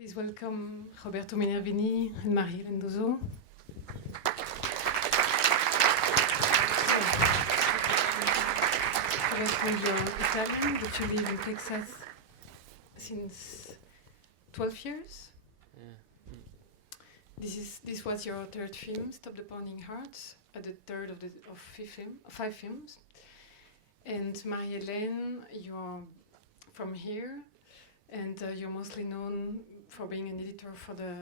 Please welcome Roberto Minervini and Marie-Hélène Dozo. Roberto, you're Italian, but you live in Texas since 12 years. Yeah. This was your third film, Stop the Pounding Hearts, the third of five films. And Marie-Hélène, you're from here, and you're mostly known for being an editor for the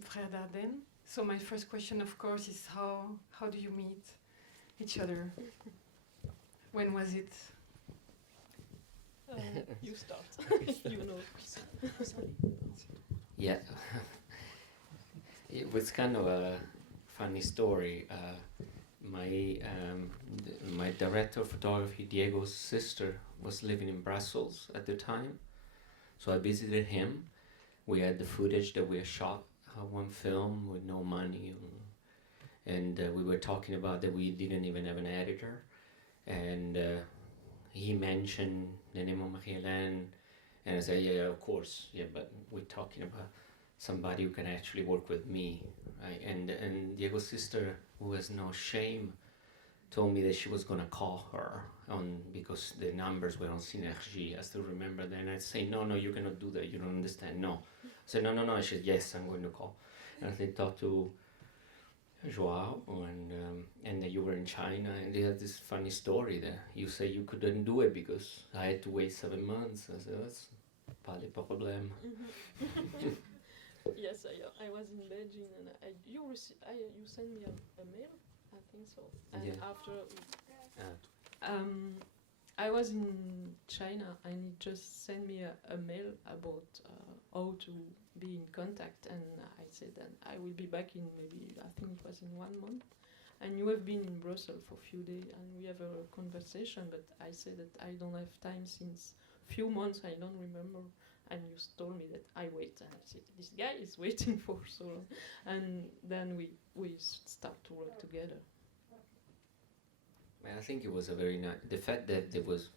Frères Dardenne. So my first question, of course, is how do you meet each other? When was it? You start. You know. Yeah. It was kind of a funny story. My director of photography, Diego's sister, was living in Brussels at the time. So I visited him. We had the footage that we had shot one film with no money. And we were talking about that we didn't even have an editor. And he mentioned the name of Marie-Hélène. And I said, yeah, of course. Yeah, but we're talking about somebody who can actually work with me. Right? And Diego's sister, who has no shame, told me that she was going to call her because the numbers were on Synergie. I still remember that. And I'd say, no, you cannot do that. You don't understand. No. I said, no. She said, yes, I'm going to call. And I talked to Joao, and you were in China, and they had this funny story there. You say you couldn't do it because I had to wait 7 months. I said, that's pas le problème. Yes, I was in Beijing, and you sent me a mail, I think so. And Yeah. after, I was in China, and he just sent me a mail about how to be in contact, and I said that I will be back in maybe, I think it was in 1 month. And you have been in Brussels for a few days, and we have a conversation, but I said that I don't have time since few months, I don't remember. And you told me that I wait, and I said, this guy is waiting for so long. And then we start to work together. I think it was a very nice. The fact that there was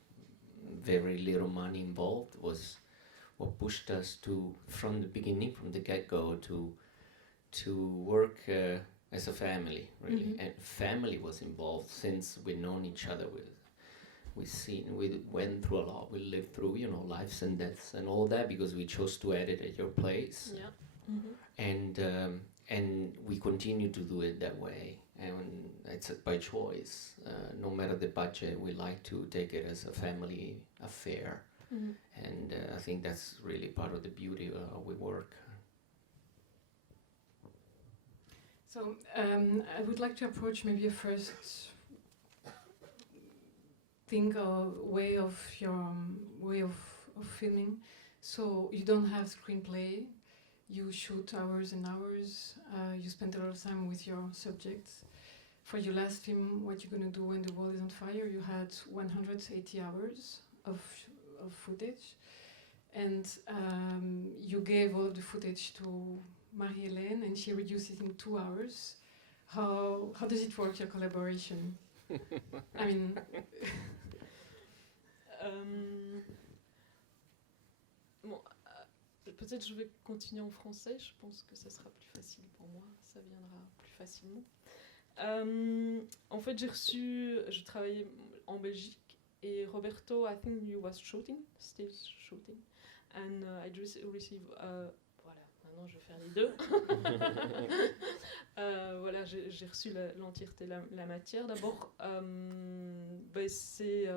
very little money involved was what pushed us to, from the beginning, from the get-go, to work as a family, really. Mm-hmm. And family was involved since we'd known each other. We went through a lot. We lived through, lives and deaths and all that because we chose to edit at your place. Yeah. Mm-hmm. And we continue to do it that way. And it's by choice. No matter the budget, we like to take it as a family affair. Mm-hmm. And I think that's really part of the beauty of how we work. So I would like to approach maybe a first way of filming. So you don't have screenplay. You shoot hours and hours. You spend a lot of time with your subjects. For your last film, What You Gonna Do When the World Is on Fire, you had 180 hours of footage, and you gave all of the footage to Marie-Hélène, and she reduced it in 2 hours. How does it work, your collaboration? I mean. Bon, peut-être je vais continuer en français, je pense que ça sera plus facile pour moi, ça viendra plus facilement. En fait, je travaillais en Belgique, et Roberto, I think you was shooting, still shooting, and I just received, voilà, maintenant je vais faire les deux. Voilà, j'ai reçu l'entièreté de la matière. D'abord, c'est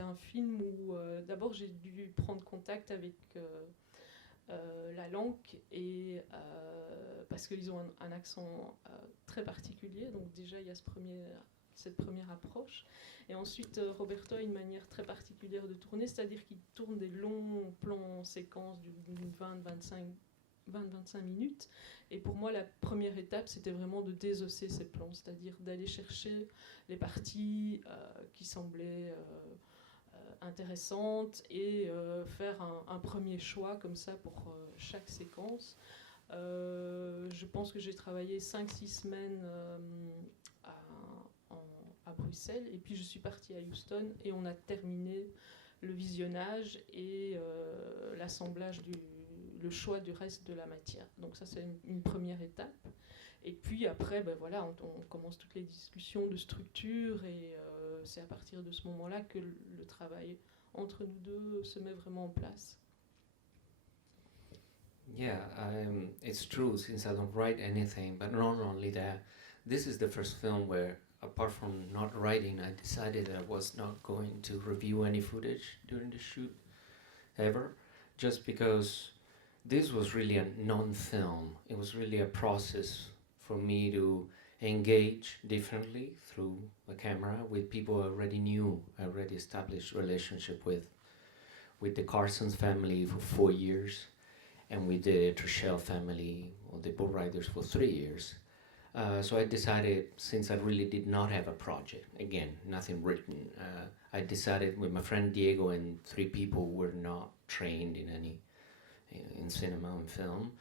un film où d'abord j'ai dû prendre contact avec la langue, et parce qu'ils ont un accent très particulier, donc déjà il y a cette première approche. Et ensuite Roberto a une manière très particulière de tourner, c'est-à-dire qu'il tourne des longs plans en séquence d'une 20-25 minutes. Et pour moi, la première étape, c'était vraiment de désosser ces plans, c'est-à-dire d'aller chercher les parties qui semblaient intéressantes et faire un premier choix comme ça pour chaque séquence. Je pense que j'ai travaillé 5-6 semaines à Bruxelles, et puis je suis partie à Houston et on a terminé le visionnage et l'assemblage le choix du reste de la matière. Donc ça, c'est une première étape. Et puis après, ben voilà, on commence toutes les discussions de structure et c'est à partir de ce moment-là que le travail entre nous deux se met vraiment en place. Yeah, it's true, since I don't write anything, but not only that, this is the first film where, apart from not writing, I decided I was not going to review any footage during the shoot, ever, just because this was really a non-film. It was really a process for me to engage differently through a camera with people I already knew, I already established relationship with the Carson's family for 4 years, and with the Trishelle family, or the boat riders, for 3 years. So I decided, since I really did not have a project, again, nothing written, I decided with my friend Diego and 3 people who were not trained in cinema and film,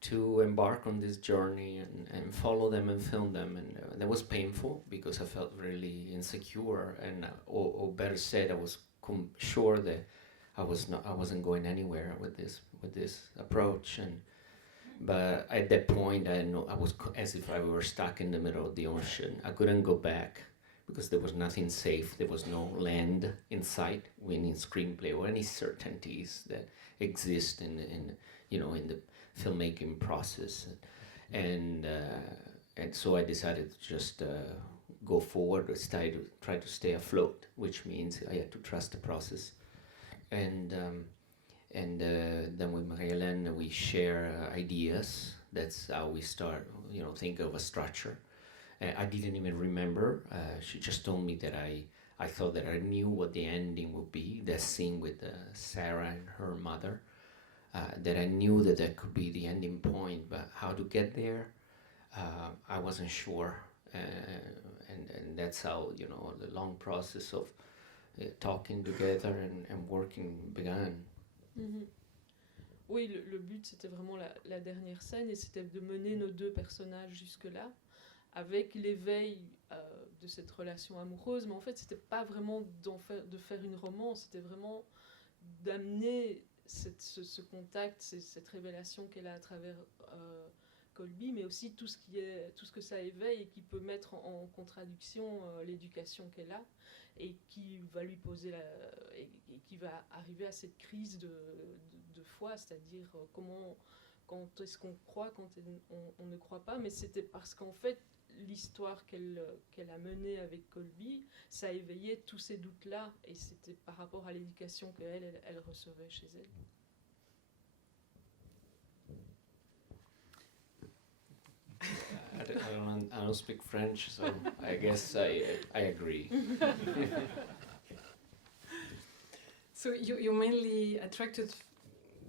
to embark on this journey and follow them and film them. And that was painful because I felt really insecure, and or better said, I was sure that I wasn't going anywhere with this approach. But at that point, I know I was as if I were stuck in the middle of the ocean. I couldn't go back because there was nothing safe. There was no land in sight, winning screenplay, or any certainties that exist in the filmmaking process. And so I decided to just go forward, try to stay afloat, which means I had to trust the process. And then with Marie-Hélène, we share ideas. That's how we start, think of a structure. I didn't even remember. She just told me that I thought that I knew what the ending would be, the scene with Sarah and her mother, that I knew that could be the ending point, but how to get there, I wasn't sure. And that's how, the long process of talking together and working began. Mm-hmm. Oui, le but, c'était vraiment la dernière scène, et c'était de mener nos 2 personnages jusque-là, avec l'éveil de cette relation amoureuse. Mais en fait, c'était pas vraiment de faire une romance, c'était vraiment d'amener ce contact, cette révélation qu'elle a à travers Colby, mais aussi tout ce que ça éveille et qui peut mettre en contradiction l'éducation qu'elle a, et qui va lui poser et qui va arriver à cette crise de foi, c'est-à-dire quand est-ce qu'on croit, quand on ne croit pas. Mais c'était parce qu'en fait, l'histoire qu'elle a menée avec Colby, ça a éveillé tous ces doutes-là, et c'était par rapport à l'éducation qu'elle recevait chez elle. I don't speak French, so I guess I agree. So you're mainly attracted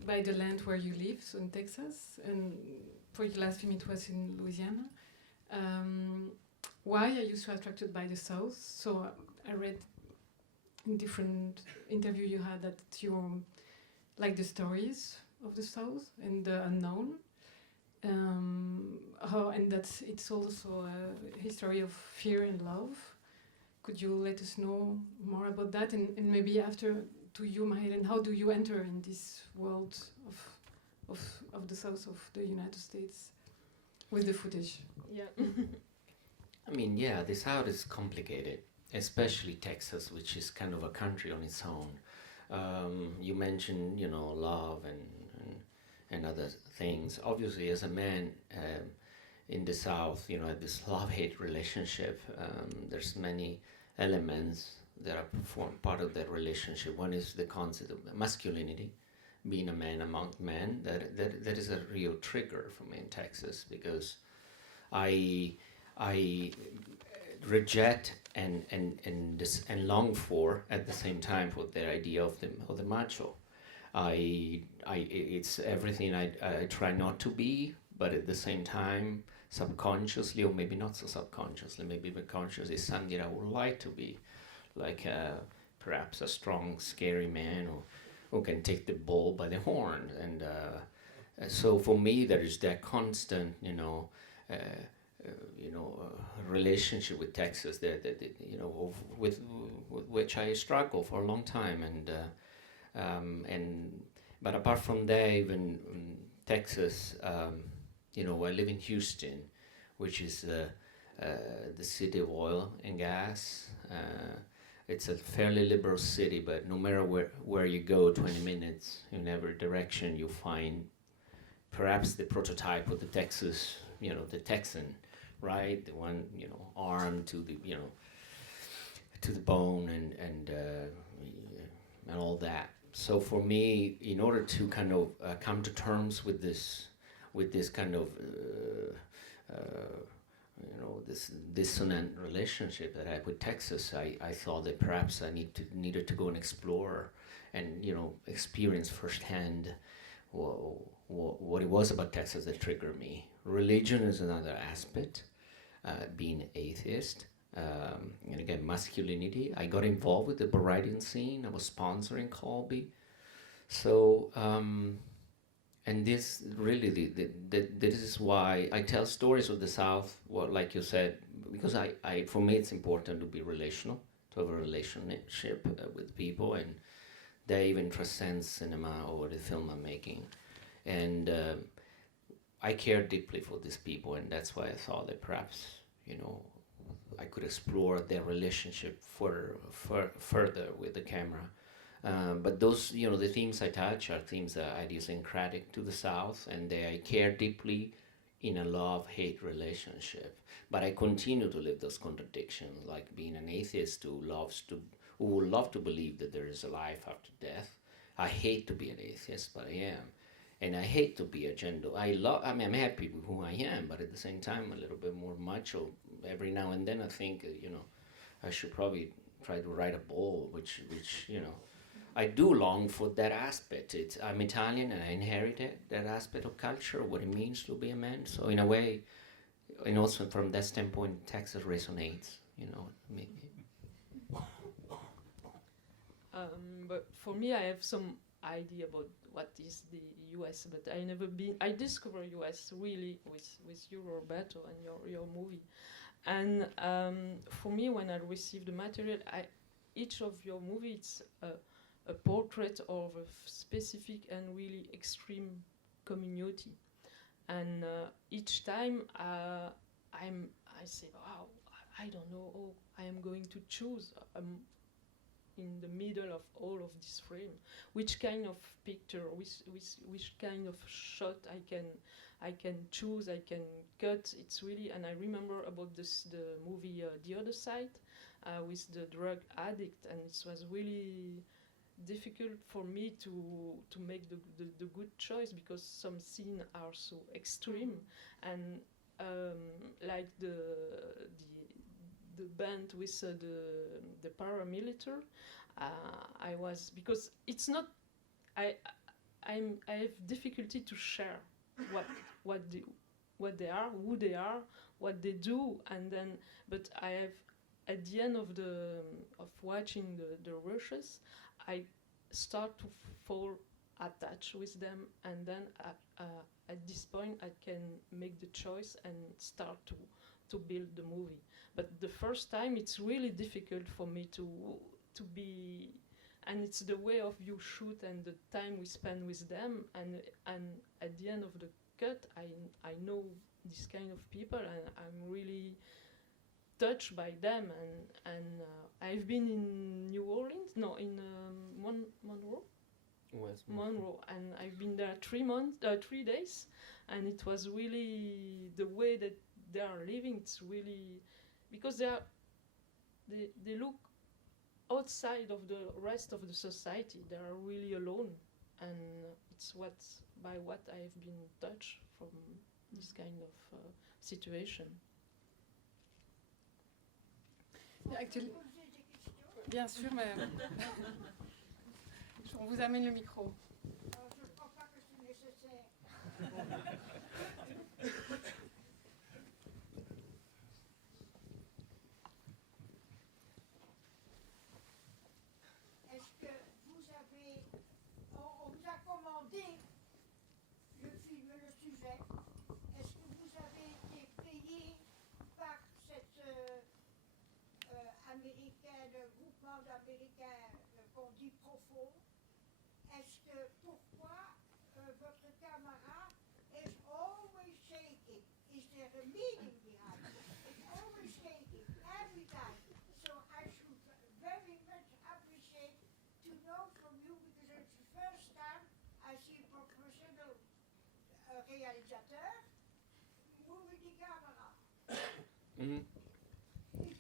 by the land where you live, so in Texas, and for your last film it was in Louisiana. Why are you so attracted by the South? So I read in different interview you had that you like the stories of the South and the unknown. And that it's also a history of fear and love. Could you let us know more about that? And maybe after, to you, Marie-Hélène, how do you enter in this world of the South of the United States with the footage? Yeah. I mean, yeah, the South is complicated, especially Texas, which is kind of a country on its own. You mentioned, love and other things. Obviously, as a man in the South, this love-hate relationship, there's many elements that are part of that relationship. One is the concept of masculinity, being a man among men. That is a real trigger for me in Texas, because I reject and long for at the same time for the idea of the macho. It's everything I try not to be, but at the same time, subconsciously, or maybe not so subconsciously, maybe even consciously, something I would like to be, like perhaps a strong, scary man who can take the bull by the horn. And so for me, there is that constant, relationship with Texas that with which I struggle for a long time, and But apart from that, even Texas, you know, I live in Houston, which is the city of oil and gas. It's a fairly liberal city, but no matter where you go, 20 minutes in every direction, you find perhaps the prototype of the Texas, you know, the Texan, right? The one, you know, armed to the, you know, to the bone and all that. So for me, in order to kind of come to terms with this kind of you know, this dissonant relationship that I have with Texas, I thought that perhaps I needed to go and explore and, you know, experience firsthand what it was about Texas that triggered me. Religion is another aspect, being atheist. And again, masculinity. I got involved with the Baradian scene. I was sponsoring Colby. So, and this really, this is why I tell stories of the South, well, like you said, because for me it's important to be relational, to have a relationship with people, and that even transcends cinema or the film I'm making. And I care deeply for these people, and that's why I thought that perhaps, you know, I could explore their relationship further with the camera. But those, you know, the themes I touch are themes that are idiosyncratic to the South, and I care deeply in a love-hate relationship. But I continue to live those contradictions, like being an atheist who would love to believe that there is a life after death. I hate to be an atheist, but I am. And I hate to be a gender. I mean, I'm happy with who I am, but at the same time, I'm a little bit more macho. Every now and then I think, you know, I should probably try to write a ball, which, you know, I do long for that aspect. I'm Italian and I inherited that aspect of culture, what it means to be a man. So in a way, and also from that standpoint, Texas resonates, you know. But for me, I have some idea about what is the US, but I never been. I discovered US really with you, Roberto, and your movie. And for me, when I received the material, each of your movies, it's a portrait of a specific and really extreme community. And each time I say, wow, I don't know, I am going to choose in the middle of all of this frame, which kind of picture, which kind of shot I can choose, I can cut. It's really, and I remember about the movie The Other Side with the drug addict, and it was really difficult for me to make the good choice, because some scenes are so extreme, and like the band with the paramilitary, I was, because it's not, I have difficulty to share what they are, who they are, what they do, and then, but I have, at the end of watching the rushes, I start to fall attached with them, and then at this point I can make the choice and start to build the movie. But the first time it's really difficult for me to be, and it's the way of you shoot and the time we spend with them, and at the end of the cut I know this kind of people, and I'm really touched by them, and I've been in New Orleans, no, in Monroe, Monroe, and I've been there 3 days, and it was really the way that they are living. It's really, because they look outside of the rest of the society. They are really alone, and it's what I have been touched from this kind of situation. Actually, bien sûr, mais on vous amène le micro. Je ne crois pas que c'est nécessaire. Est-ce que vous avez, on vous a commandé le film, le sujet. Est-ce que vous avez été payé par cette américaine, groupement d'Américains qu'on dit profond? Est-ce que, pourquoi réalisateur, movie camera. Mhm.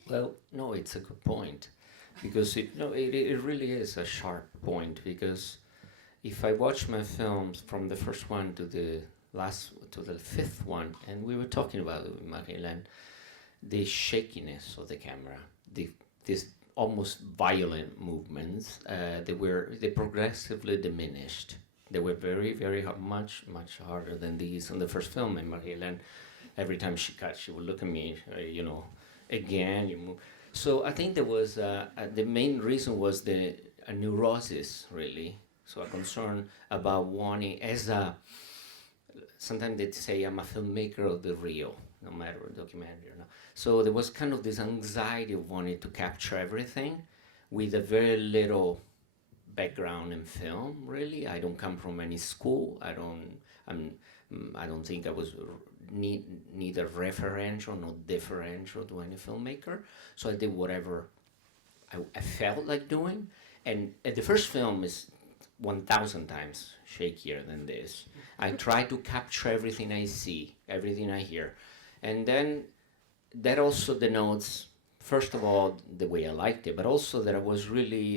Well, no, it's a good point, because it really is a sharp point, because if I watch my films from the first one to the last to the fifth one, and we were talking about it with Marie-Hélène, the shakiness of the camera, this almost violent movements, they progressively diminished. They were very much harder than these in the first film. And Marie-Hélène, every time she cut, she would look at me, again you move. So I think there was the main reason was a neurosis, really. So a concern about wanting, sometimes they say I'm a filmmaker of the real, no matter a documentary or not. So there was kind of this anxiety of wanting to capture everything with a very little background in film, really. I don't come from any school. I don't think I was neither referential nor differential to any filmmaker. So I did whatever I felt like doing. And the first film is 1,000 times shakier than this. I try to capture everything I see, everything I hear. And then that also denotes, first of all, the way I liked it, but also that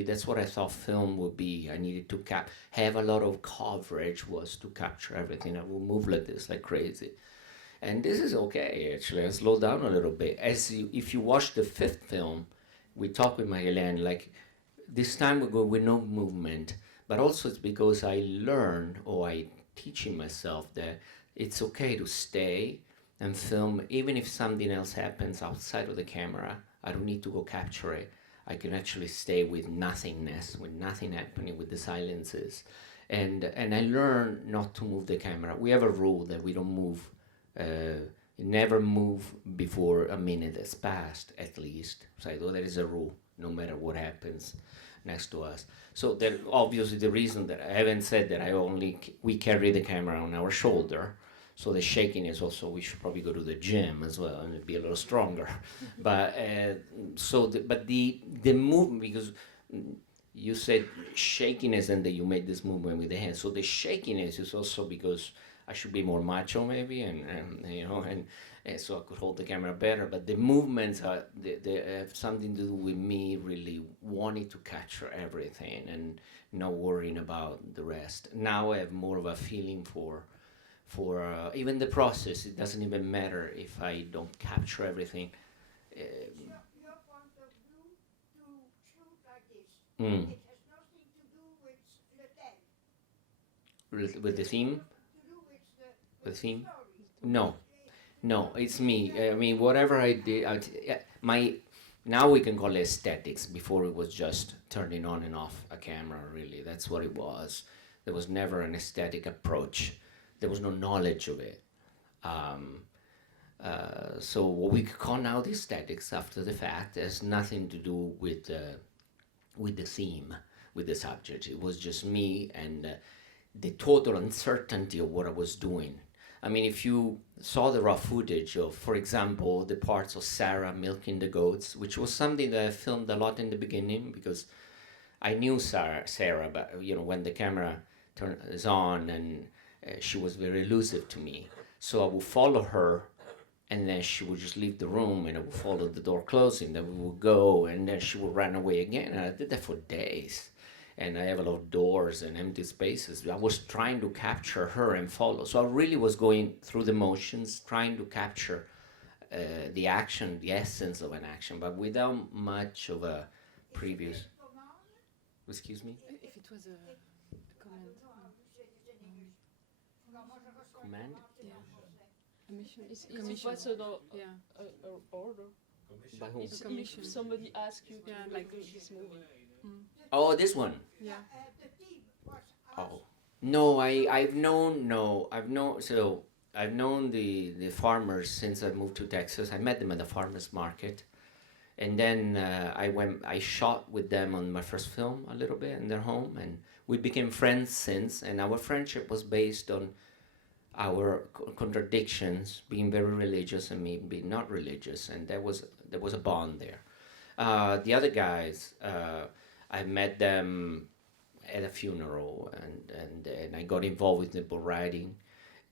that's what I thought film would be. I needed to have a lot of coverage, was to capture everything. I will move like this, like crazy. And this is okay, actually. I slow down a little bit. If you watch the fifth film, we talk with Marie-Hélène, like, this time we go with no movement, but also it's because I learned, or I teaching myself, that it's okay to stay and film, even if something else happens outside of the camera. I don't need to go capture it. I can actually stay with nothingness, with nothing happening, with the silences. And I learned not to move the camera. We have a rule that we don't move, never move before a minute has passed, at least. So that is a rule, no matter what happens next to us. So that obviously the reason that I haven't said that we carry the camera on our shoulder. So the shaking is also, we should probably go to the gym as well and be a little stronger. But the movement, because you said shakiness and that you made this movement with the hands. So the shakiness is also because I should be more macho maybe, and so I could hold the camera better. But the movements they have something to do with me really wanting to capture everything and not worrying about the rest. Now I have more of a feeling for even the process. It doesn't even matter if I don't capture everything. Your point of view to shoot like this, Mm. it has nothing to do with the theme. With the theme? To do with The theme? story. No, it's me. I mean, whatever I did, now we can call it aesthetics. Before it was just turning on and off a camera, really. That's what it was. There was never an aesthetic approach. There was no knowledge of it. So what we could call now the aesthetics after the fact has nothing to do with the theme, with the subject. It was just me and the total uncertainty of what I was doing. I mean, if you saw the raw footage of, for example, the parts of Sarah milking the goats, which was something that I filmed a lot in the beginning because I knew Sarah, but when the camera is on, and she was very elusive to me. So I would follow her, and then she would just leave the room, and I would follow the door closing. Then we would go, and then she would run away again. And I did that for days. And I have a lot of doors and empty spaces. I was trying to capture her and follow. So I really was going through the motions, trying to capture the action, the essence of an action, but without much of a previous. Excuse me? If it was a command. Command? Yeah. A mission. It Commission. was an Yeah. order. By whom? It's commission. if somebody asks you to Yeah, make like this movie. Oh, this one. Yeah. The theme was Oh. No, I've known the farmers since I moved to Texas. I met them at the farmers market. And then I shot with them on my first film a little bit in their home, and we became friends since. And our friendship was based on our contradictions, being very religious and me being not religious, and there was a bond there. The other guys, I met them at a funeral, and I got involved with nipple writing,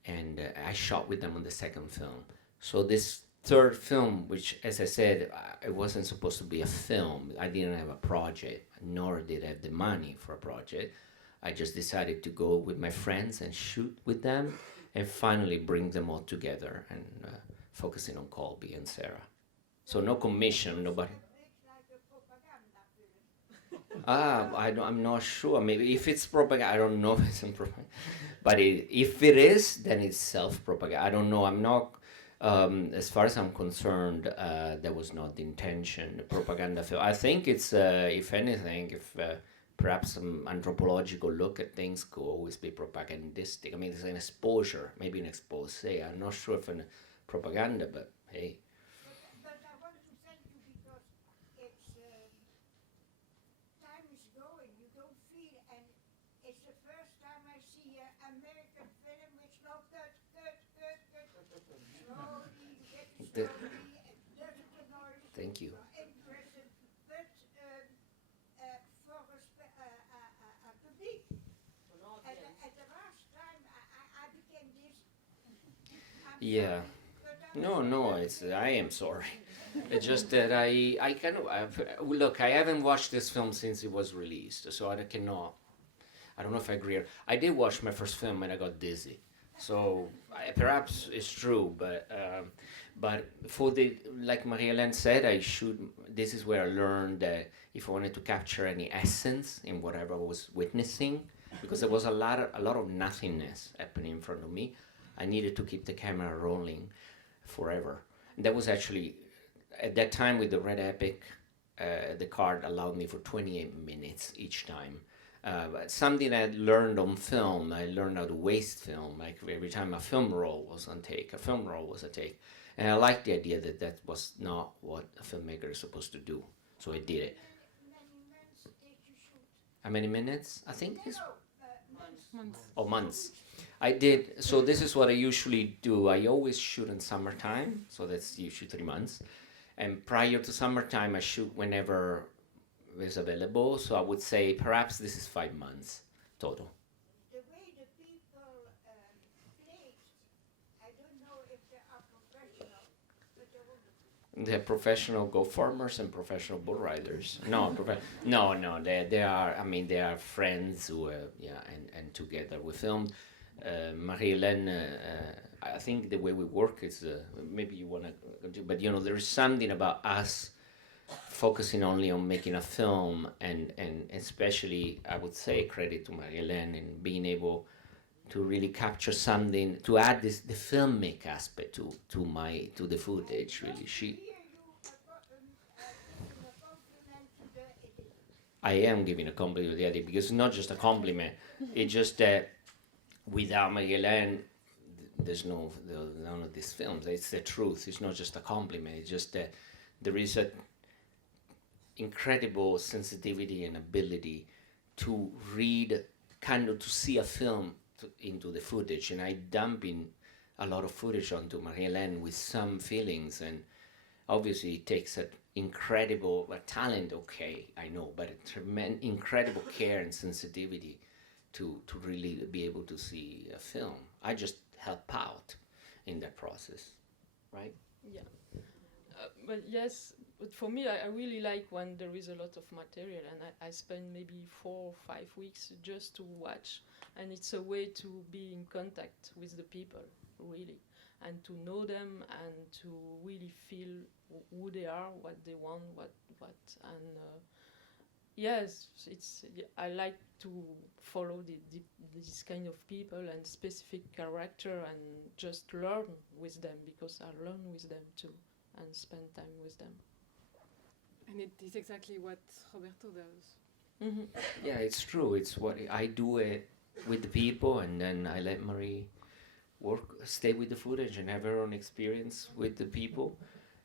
and I shot with them on the second film. So this third film, which, as I said, it wasn't supposed to be a film. I didn't have a project, nor did I have the money for a project. I just decided to go with my friends and shoot with them, and finally bring them all together and focusing on Colby and Sarah. So no commission, nobody. I'm not sure. Maybe if it's propaganda, I don't know if it's in propaganda. But if it is, then it's self-propaganda. I don't know. I'm not. As far as I'm concerned, that was not the intention. The propaganda film. I think it's, if anything, if perhaps some anthropological look at things could always be propagandistic. I mean, it's an exposure, maybe an expose. I'm not sure if an propaganda, but hey. But I want to thank you because it's time is going. You don't feel, and it's the first time I see an American film which no cut. Slowly, you get to slowly, and doesn't annoy you. Thank you. Impressive, but for a public, at the last time I became this. Yeah. No, it's, I am sorry. It's just that I kind of, look, I haven't watched this film since it was released, so I don't know if I agree. I did watch my first film and I got dizzy. So perhaps it's true, but for the, like Marie-Hélène said, this is where I learned that if I wanted to capture any essence in whatever I was witnessing, because there was a lot of nothingness happening in front of me, I needed to keep the camera rolling forever. And that was actually, at that time with the Red Epic, the card allowed me for 28 minutes each time. Something I learned on film, I learned how to waste film. Like every time a film roll was a take. And I liked the idea that that was not what a filmmaker is supposed to do. So I did it. Many months did you shoot? How many minutes? I think it's Months. months. I did. So this is what I usually do. I always shoot in summertime. So that's usually 3 months. And prior to summertime, I shoot whenever is available. So I would say perhaps this is 5 months total. The way the people played, I don't know if they are professional, but they're wonderful. They're professional go farmers and professional bull riders. No, no. They are. I mean, they are friends who, and together we filmed. Marie-Hélène, I think the way we work is maybe you wanna, but there is something about us focusing only on making a film, and especially I would say credit to Marie-Hélène in being able to really capture something, to add the filmic aspect to the footage. Really, Here you giving a compliment to the editor. I am giving a compliment to the edit because it's not just a compliment. It's just that without Marie-Hélène, there's none of these films. It's the truth. It's not just a compliment. It's just that there is a incredible sensitivity and ability to read, kind of to see a film into the footage. And I dump in a lot of footage onto Marie-Hélène with some feelings, and obviously it takes an incredible talent, okay, I know, but incredible care and sensitivity to really be able to see a film. I just help out in that process, right? Yeah. But yes, but for me, I really like when there is a lot of material, and I spend maybe 4 or 5 weeks just to watch, and it's a way to be in contact with the people, really, and to know them and to really feel who they are, what they want, and yes, I like to follow this kind of people and specific character and just learn with them, because I learn with them too and spend time with them. And it is exactly what Roberto does. Mm-hmm. Yeah, it's true. It's what I do it with the people, and then I let Marie stay with the footage and have her own experience with the people.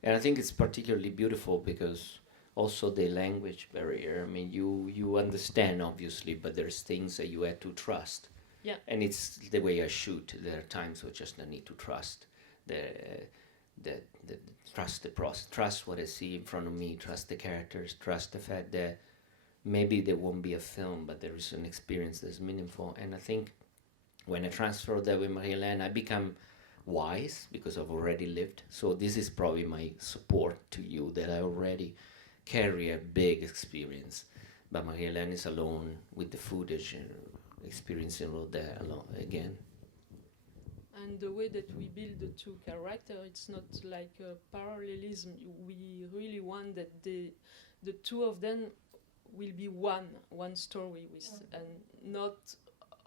And I think it's particularly beautiful because also the language barrier. I mean, you understand obviously, but there's things that you had to trust. Yeah. And it's the way I shoot. There are times where just I need to trust trust the process, trust what I see in front of me, trust the characters, trust the fact that maybe there won't be a film, but there is an experience that's meaningful. And I think When I transfer that with Marie-Hélène, I become wise because I've already lived. So this is probably my support to you, that I already carry a big experience. But Marie-Hélène is alone with the footage, experiencing all that alone again. And the way that we build the two characters, it's not like a parallelism. We really want that the two of them will be one story, with, and not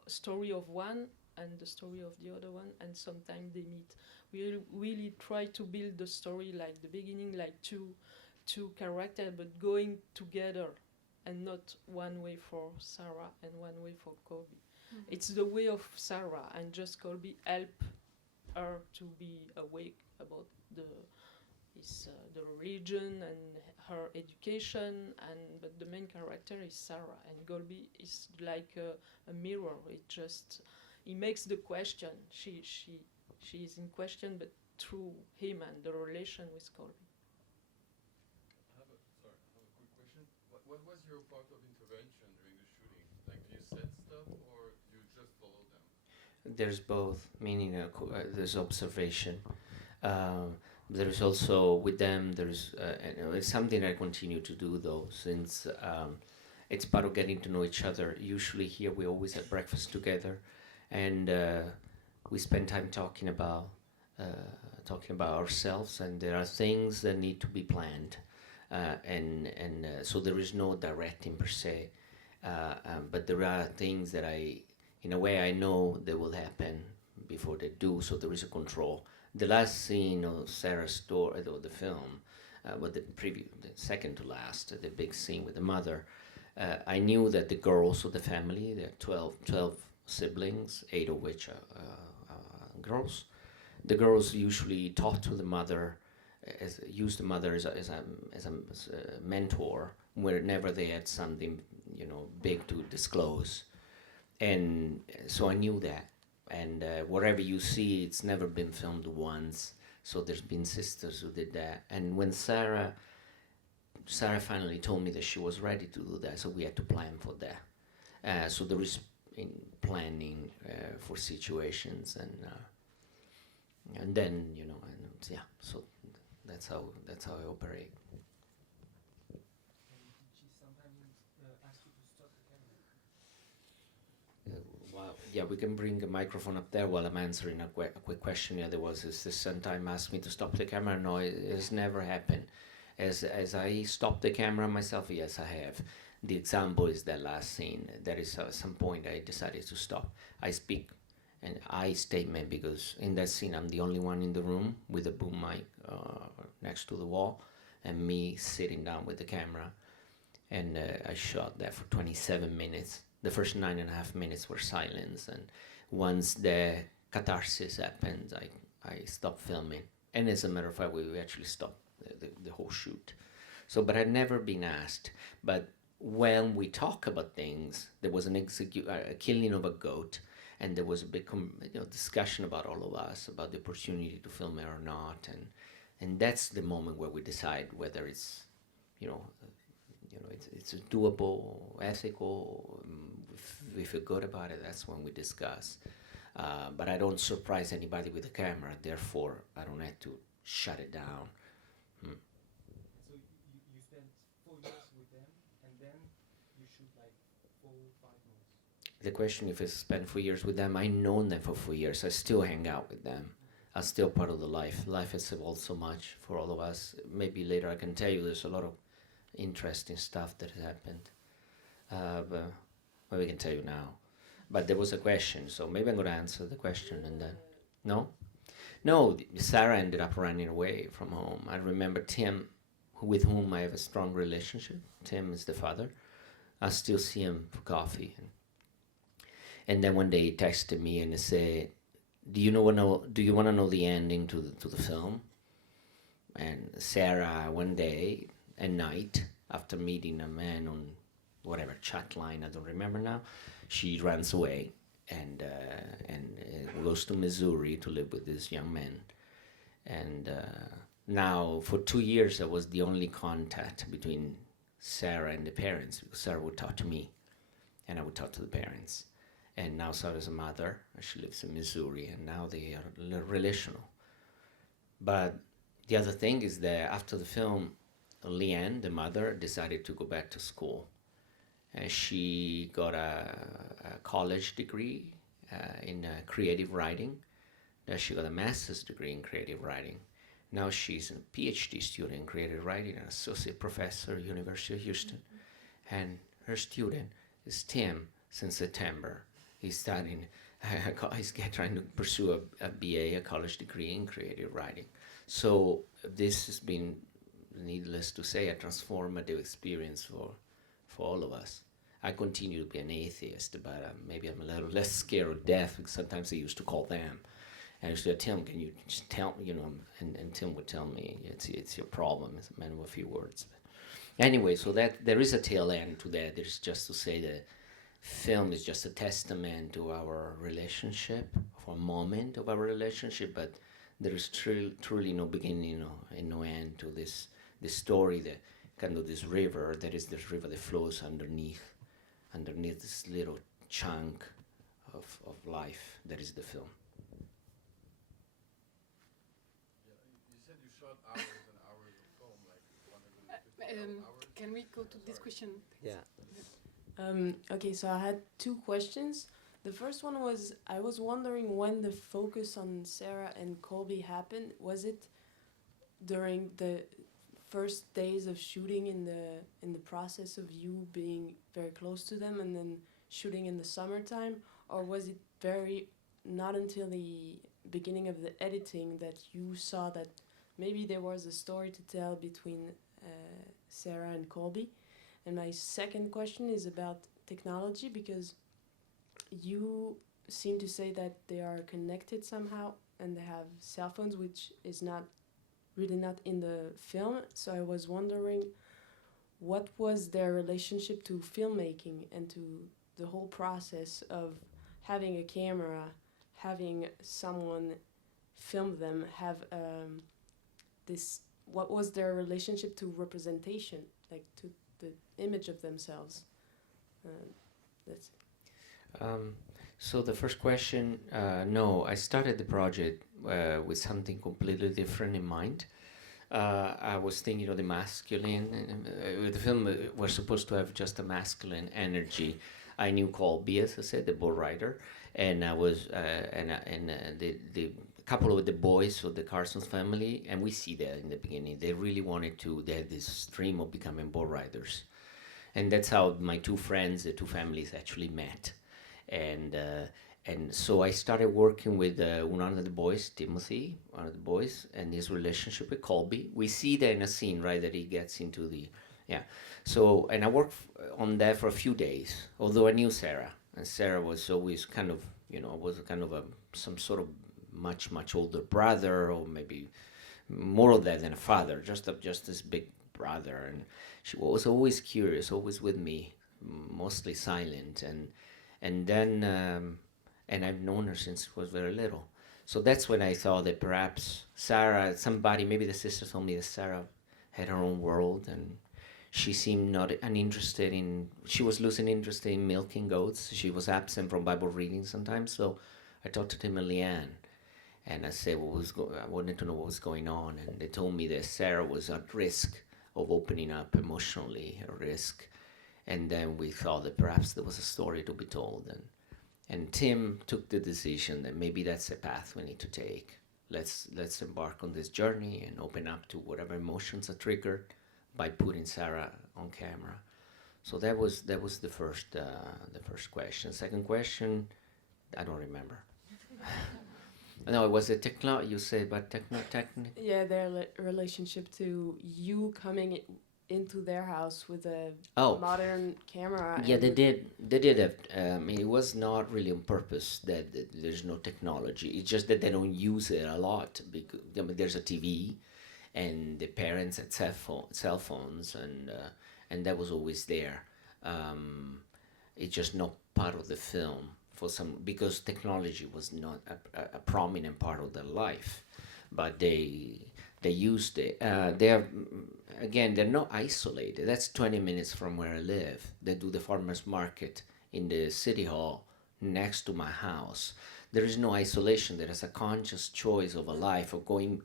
a story of one and the story of the other one, and sometimes they meet. We really try to build the story like the beginning, like two characters, but going together, and not one way for Sarah and one way for Colby. It's the way of Sarah, and just Colby help her to be awake about the religion and her education, but the main character is Sarah, and Colby is like a mirror. He makes the question. She is in question, but through him and the relation with Colby. I have a quick question. What was your part of intervention during the shooting? Like, do you set stuff or you just follow them? There's both, meaning there's observation. There is also with them. There's it's something I continue to do though, since it's part of getting to know each other. Usually here we always have breakfast together, and we spend time talking about ourselves. And there are things that need to be planned, and so there is no directing per se, but there are things that in a way I know they will happen before they do. So there is a control. The last scene of Sarah's story, of the film, the second to last, the big scene with the mother, I knew that the girls of the family, there are 12 siblings, 8 of which are girls. The girls usually talk to the mother, use the mother as a mentor whenever they had something, big to disclose. And so I knew that. And wherever you see, it's never been filmed once. So there's been sisters who did that. And when Sarah finally told me that she was ready to do that, so we had to plan for that. So there is planning for situations, and then So that's how I operate. And did she sometimes ask you to stop the camera? Well, yeah, we can bring a microphone up there while I'm answering a quick question. Yeah, there was this sometime asked me to stop the camera. No, it has never happened. As I stopped the camera myself, yes, I have. The example is that last scene. There is at some point I decided to stop. I speak an I statement because in that scene I'm the only one in the room with a boom mic next to the wall, and me sitting down with the camera. And I shot that for 27 minutes. The first 9.5 minutes were silence, and once the catharsis happened, I stopped filming. And as a matter of fact, we actually stopped the whole shoot. So, but I'd never been asked. But when we talk about things, there was a killing of a goat, and there was a big discussion about all of us, about the opportunity to film it or not, and that's the moment where we decide whether it's, it's doable, ethical. If we feel good about it, that's when we discuss. But I don't surprise anybody with a camera, therefore I don't have to shut it down. So you spent 4 years with them, and then you shoot like 4 or 5 months. The question if I spent 4 years with them, I've known them for 4 years. I still hang out with them. I'm still part of the life. Life has evolved so much for all of us. Maybe later I can tell you there's a lot of interesting stuff that has happened. But we can tell you now. But there was a question, so maybe I'm going to answer the question and then... No? No, Sarah ended up running away from home. I remember Tim, with whom I have a strong relationship. Tim is the father. I still see him for coffee. And then one day he texted me and he said, do you want to know the ending to the film? And Sarah, one day, at night, after meeting a man on whatever chat line, I don't remember now, she runs away and goes to Missouri to live with this young man. And now, for 2 years, that was the only contact between Sarah and the parents, because Sarah would talk to me, and I would talk to the parents. and now Sarah's a mother. She lives in Missouri, and now they are relational. But the other thing is that after the film, Leanne, the mother, decided to go back to school. And she got a college degree in creative writing. Then she got a master's degree in creative writing. Now she's a PhD student in creative writing, an associate professor at University of Houston. And her student is Tim since September. He's studying, he's trying to pursue a BA, a college degree in creative writing. So this has been, needless to say, a transformative experience for all of us. I continue to be an atheist, but maybe I'm a little less scared of death, because sometimes I used to call them. And I used to say, Tim, can you just tell me, and Tim would tell me, it's your problem. It's a man of a few words. But anyway, so that there is a tail end to that. There's just to say that film is just a testament to our relationship, of a moment of our relationship, but there is truly no beginning and no end to this story, that kind of this river, that is this river that flows underneath this little chunk of life that is the film. Yeah, you said you shot hours and hours of film, like 150 hours. Can we go to this question? Yeah. Okay, so I had two questions. The first one was, I was wondering when the focus on Sarah and Colby happened. Was it during the first days of shooting in the process of you being very close to them and then shooting in the summertime, or was it not until the beginning of the editing that you saw that maybe there was a story to tell between Sarah and Colby? And my second question is about technology, because you seem to say that they are connected somehow and they have cell phones, which is not in the film. So I was wondering, what was their relationship to filmmaking and to the whole process of having a camera, having someone film them, have what was their relationship to representation, like to the image of themselves? That's So the first question, no, I started the project with something completely different in mind. I was thinking of the masculine. The film was supposed to have just a masculine energy. I knew Colby, as I said, the bull rider, and I was the couple of the boys of the Carson's family, and we see that in the beginning. They really wanted to. They had this dream of becoming bull riders, and that's how my two friends, the two families, actually met. And so I started working with one of the boys, Timothy, one of the boys, and his relationship with Colby. We see that in a scene, right, that he gets into the, yeah. So, and I worked on that for a few days, although I knew Sarah, and Sarah was always kind of, was kind of some sort of much older brother, or maybe more of that than a father, just this big brother. And she was always curious, always with me, mostly silent, and then and I've known her since she was very little. So that's when I thought that perhaps Sarah, somebody, maybe the sister told me that Sarah had her own world, and she seemed not uninterested in, she was losing interest in milking goats. She was absent from Bible reading sometimes. So I talked to Tim and Leanne, and I said, I wanted to know what was going on. And they told me that Sarah was at risk of opening up emotionally, a risk. And then we thought that perhaps there was a story to be told. And Tim took the decision that maybe that's a path we need to take. Let's embark on this journey and open up to whatever emotions are triggered by putting Sarah on camera. So that was the first question. Second question, I don't remember. No, it was a technology. You said about technique. Yeah, their relationship to you coming into their house with a modern camera. Yeah, they did have. It was not really on purpose that there's no technology. It's just that they don't use it a lot, because there's a TV, and the parents had cell phones, and that was always there. It's just not part of the film because technology was not a prominent part of their life, but they used it. They're not isolated. That's 20 minutes from where I live. They do the farmers market in the city hall next to my house. There is no isolation. There is a conscious choice of a life of going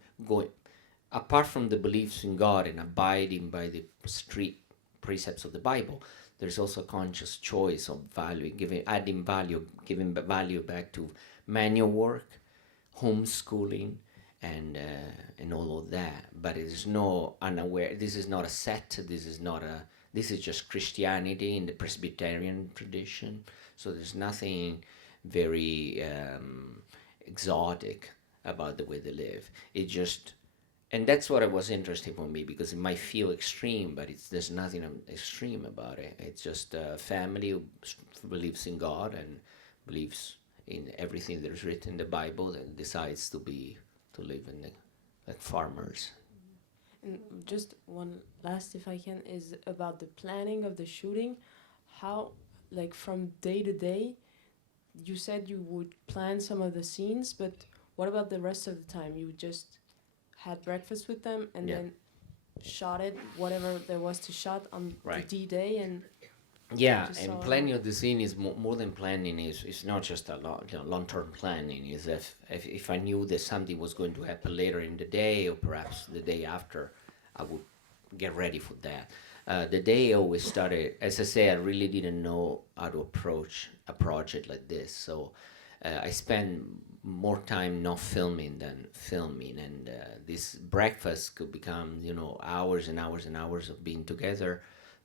apart from the beliefs in God and abiding by the strict precepts of the Bible. There's also a conscious choice of value, adding value, giving value back to manual work, homeschooling, and all of that. But it is no unaware. This is not a sect. This is just Christianity in the Presbyterian tradition. So there's nothing very exotic about the way they live. It just, and that's what it was interesting for me, because it might feel extreme, but there's nothing extreme about it. It's just a family who believes in God and believes in everything that is written in the Bible and decides to live in like farmers. And just one last, if I can, is about the planning of the shooting. How, like, from day to day, you said you would plan some of the scenes, but what about the rest of the time? You just had breakfast with them and then shot it, whatever there was to shot on the D-Day, and yeah, and planning of the scene is more than planning. It's not just a long-term planning. Is if I knew that something was going to happen later in the day or perhaps the day after, I would get ready for that. The day always started, as I say, I really didn't know how to approach a project like this. So I spent more time not filming than filming, and this breakfast could become, hours and hours and hours of being together,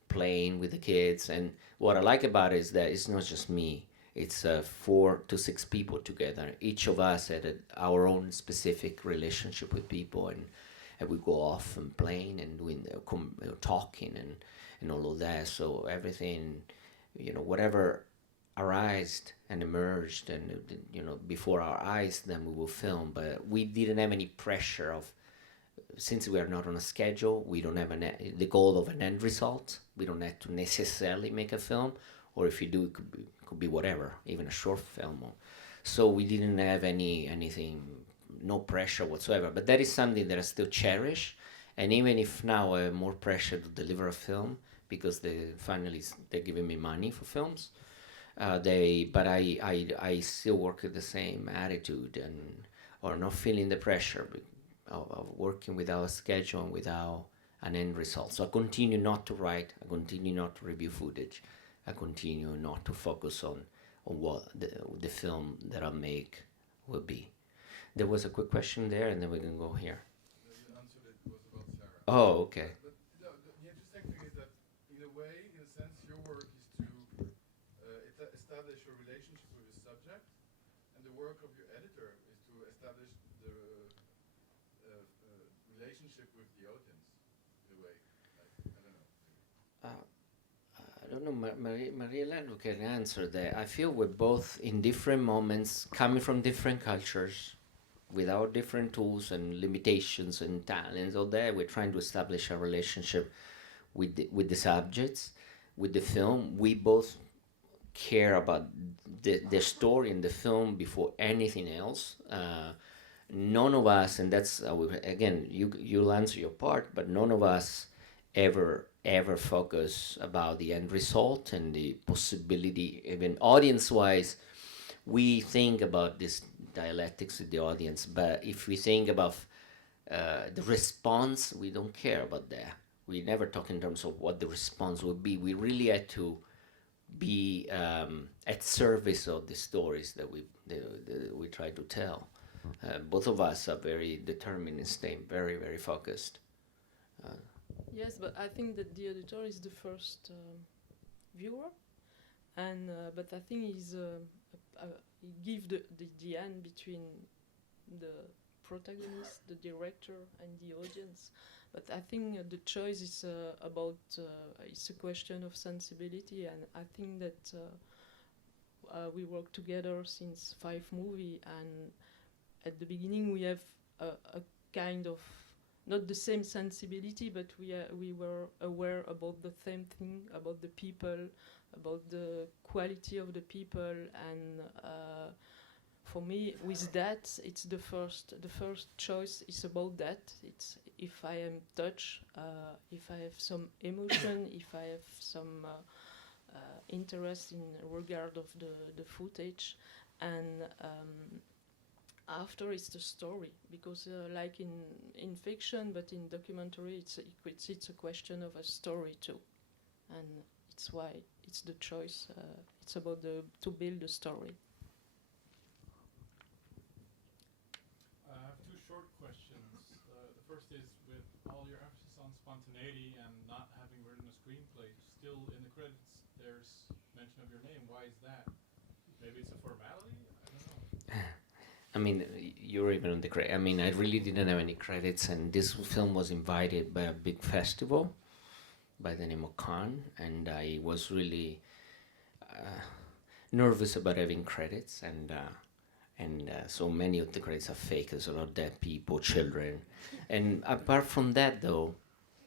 playing with the kids. And what I like about it is that it's not just me. It's 4 to 6 people together. Each of us had our own specific relationship with people, and we go off and playing and doing talking and all of that. So everything, whatever arised and emerged and before our eyes, then we will film. But we didn't have any pressure of, since we are not on a schedule, we don't have the goal of an end result. We don't have to necessarily make a film, or if you do, it could be whatever, even a short film. So we didn't have anything, no pressure whatsoever. But that is something that I still cherish. And even if now I have more pressure to deliver a film, because they're giving me money for films, but I still work with the same attitude or not feeling the pressure of working without a schedule and without an end result. So I continue not to write, I continue not to review footage, I continue not to focus on what the film that I make will be. There was a quick question there, and then we can go here. You answered it, was about Sarah. Oh, okay. But the interesting thing is that, in a way, in a sense, your work is to establish a relationship with the subject, and the work of your editor is to establish the relationship with the audience, in a way. Like, I don't know. I don't know, Marie-Hélène can answer that. I feel we're both in different moments, coming from different cultures, with our different tools and limitations and talents, all that. We're trying to establish a relationship with the subjects, with the film. We both care about the story in the film before anything else. None of us, and that's again, you'll answer your part, but none of us ever focus about the end result and the possibility. Even audience-wise, we think about this dialectics with the audience, but if we think about the response, we don't care about that. We never talk in terms of what the response would be. We really had to be at service of the stories that we try to tell. Both of us are very determined and staying very, very focused. Yes, but I think that the editor is the first viewer, and but I think he gives the end between the protagonist, the director, and the audience. But I think the choice is about it's a question of sensibility, and I think that we work together since 5 movies, and at the beginning we have a kind of not the same sensibility, but we were aware about the same thing, about the people, about the quality of the people, and for me, with that, it's the first choice is about that. It's if I am touched, if I have some emotion, if I have some interest in regard of the footage, and after it's the story, because like in fiction, but in documentary, it's a question of a story too, and it's why it's the choice. It's about to build a story. I have two short questions. The first is, with all your emphasis on spontaneity and not having written a screenplay, still in the credits there's mention of your name. Why is that? Maybe it's a formality? I don't know. I mean, you're even on the credit. I mean, I really didn't have any credits, and this film was invited by a big festival by the name of Cannes, and I was really nervous about having credits, and so many of the credits are fake. There's a lot of dead people, children, and apart from that, though,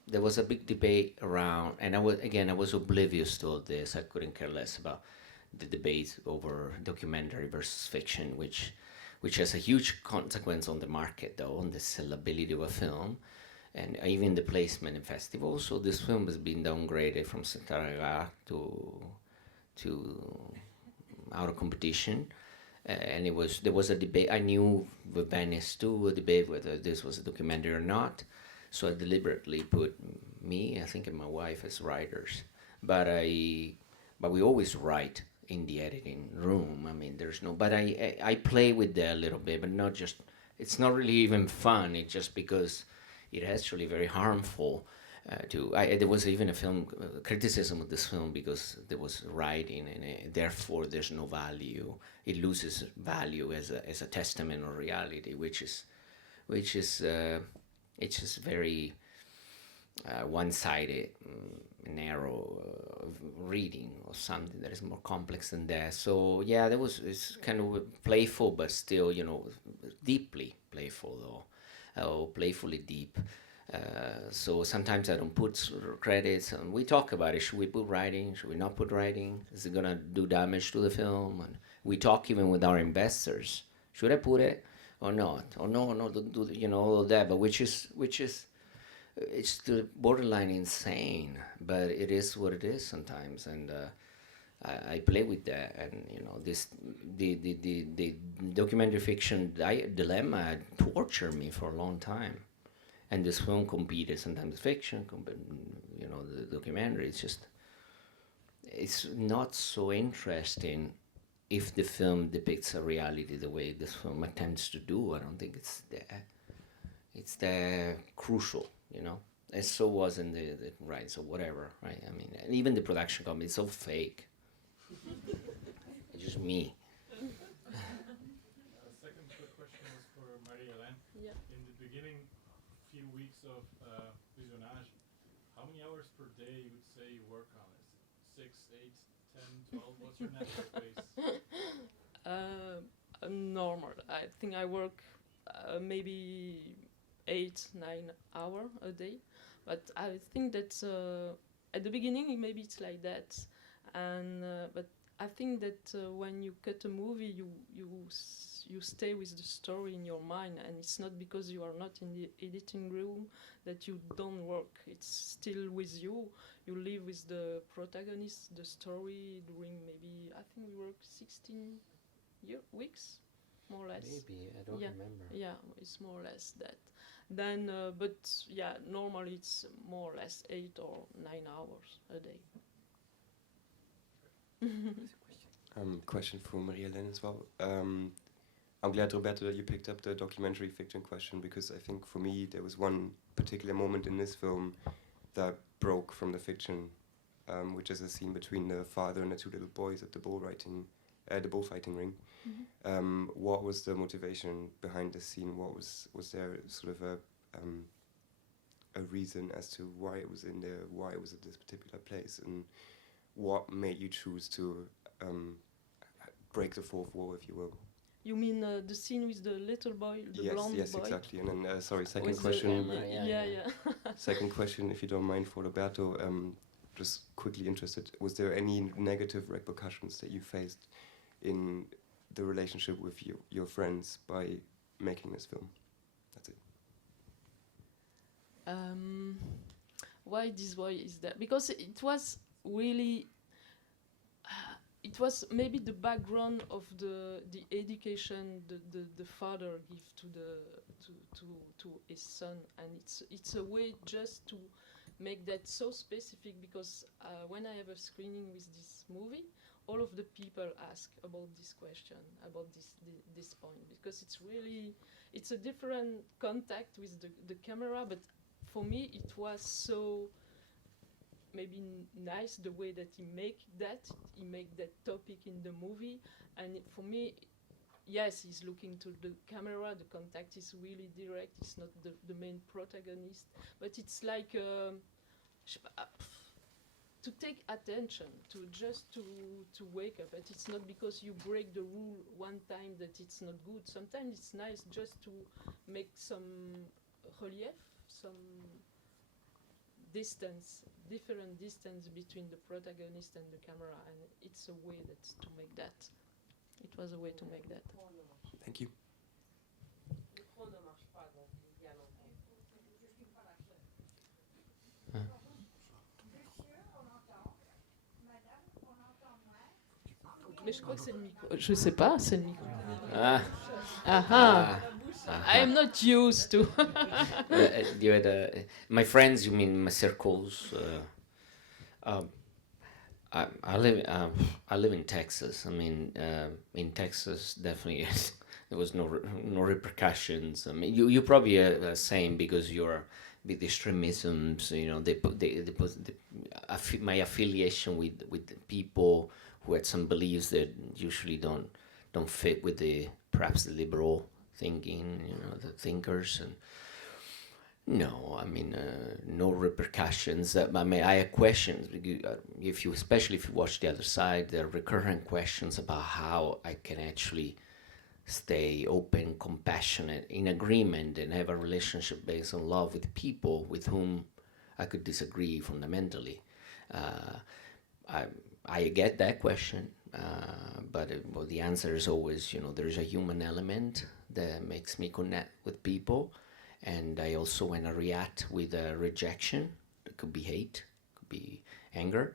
there was a big debate around, and I was oblivious to all this. I couldn't care less about the debate over documentary versus fiction, which has a huge consequence on the market, though, on the sellability of a film, and even the placement in festivals. So this film has been downgraded from Central to out of competition, and there was a debate. I knew with Venice too, a debate whether this was a documentary or not. So I deliberately put me, I think, and my wife as writers, but we always write in the editing room. I mean, there's no, but I play with that a little bit, but not just, it's not really even fun. It's just because it's actually very harmful there was even a film criticism of this film because there was writing and therefore there's no value. It loses value as a testament of reality, which is it's just very one-sided, narrow reading or something that is more complex than that. So yeah, it's kind of playful, but still, deeply playful though, playfully deep. So sometimes I don't put credits, and we talk about it. Should we put writing? Should we not put writing? Is it gonna do damage to the film? And we talk even with our investors. Should I put it or not? Or no, don't do all of that. But which is it's the borderline insane. But it is what it is sometimes, and I play with that. And the documentary fiction dilemma tortured me for a long time. And this film competed sometimes fiction, the documentary. It's not so interesting if the film depicts a reality the way this film attempts to do. I don't think it's that crucial, And so wasn't the right, so whatever, right? I mean, and even the production company is so fake. It's just me. Second quick question was for Marie-Hélène. Yeah. In the beginning few weeks of visionnage, how many hours per day you would say you work on it? 6, 8, 10, 12? What's your natural pace? Normal. I think I work maybe 8, 9 hours a day, but I think that at the beginning maybe it's like that, and but I think that when you cut a movie, you stay with the story in your mind, and it's not because you are not in the editing room that you don't work. It's still with you. You live with the protagonist, the story during maybe, I think we work 16 weeks, more or less. Maybe, I don't remember. Yeah, it's more or less that. Then, but yeah, normally it's more or less 8 or 9 hours a day. Question for Marie-Hélène as well. I'm glad, Roberto, that you picked up the documentary fiction question, because I think for me there was one particular moment in this film that broke from the fiction, which is a scene between the father and the two little boys at the bullfighting ring. Mm-hmm. What was the motivation behind the scene? Was there sort of a reason as to why it was in there, why it was at this particular place, and what made you choose to break the fourth wall, if you will? You mean the scene with the little boy, the blonde boy? Yes, exactly. And then, second with question. Yeah. Second question, if you don't mind, for Roberto. Just quickly interested, was there any negative repercussions that you faced in the relationship with your friends by making this film? That's it. Why this boy is there? Because it was really it was maybe the background of the education the father give to to his son, and it's a way just to make that so specific, because when I have a screening with this movie, all of the people ask about this question, about this point, because it's a different contact with the camera, but for me it was so maybe nice the way that he make that topic in the movie. And for me, yes, he's looking to the camera, the contact is really direct, it's not the main protagonist, but it's like to take attention, to just to wake up. But it's not because you break the rule one time that it's not good. Sometimes it's nice just to make some relief, some different distance between the protagonist and the camera, and it's a way to make that. It was a way to make that. Thank you. Mais je crois que c'est le micro. Je sais pas, c'est le micro. Ah. Aha. I am not used to. You had, my friends, you mean my circles? I live in Texas. I mean, in Texas, definitely there was no repercussions. I mean, you probably are the same because you're with extremisms. You know, they put my affiliation with the people who had some beliefs that usually don't fit with perhaps the liberal thinking, you know, the thinkers. And no, I mean, no repercussions. I mean, I have questions. Especially if you watch The Other Side, there are recurrent questions about how I can actually stay open, compassionate, in agreement, and have a relationship based on love with people with whom I could disagree fundamentally. I get that question, but the answer is always, you know, there's a human element that makes me connect with people. And I also, when I react with rejection, it could be hate, could be anger.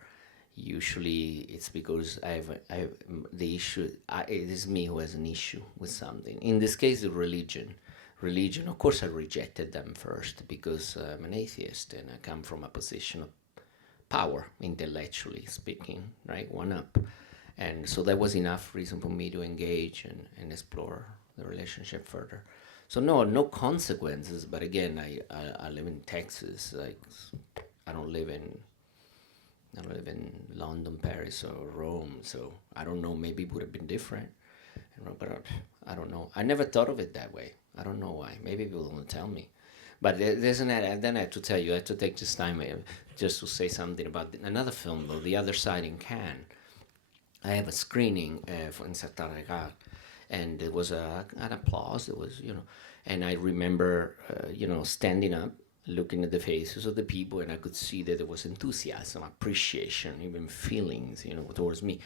Usually it's because I have the issue, it is me who has an issue with something. In this case, religion. Religion, of course I rejected them first because I'm an atheist and I come from a position of power, intellectually speaking, right? One up. And so that was enough reason for me to engage and explore the relationship further. So no consequences, but again, I live in Texas. Like, I don't live in London, Paris, or Rome. So I don't know. Maybe it would have been different, you know, but I don't know. I never thought of it that way. I don't know why. Maybe people won't tell me. But there's an and then I have to tell you. I have to take this time just to say something about another film, though, The Other Side in Cannes. I have a screening in Certain Regard. And it was an applause. It was, you know, and I remember, you know, standing up, looking at the faces of the people, and I could see that there was enthusiasm, appreciation, even feelings, you know, towards me,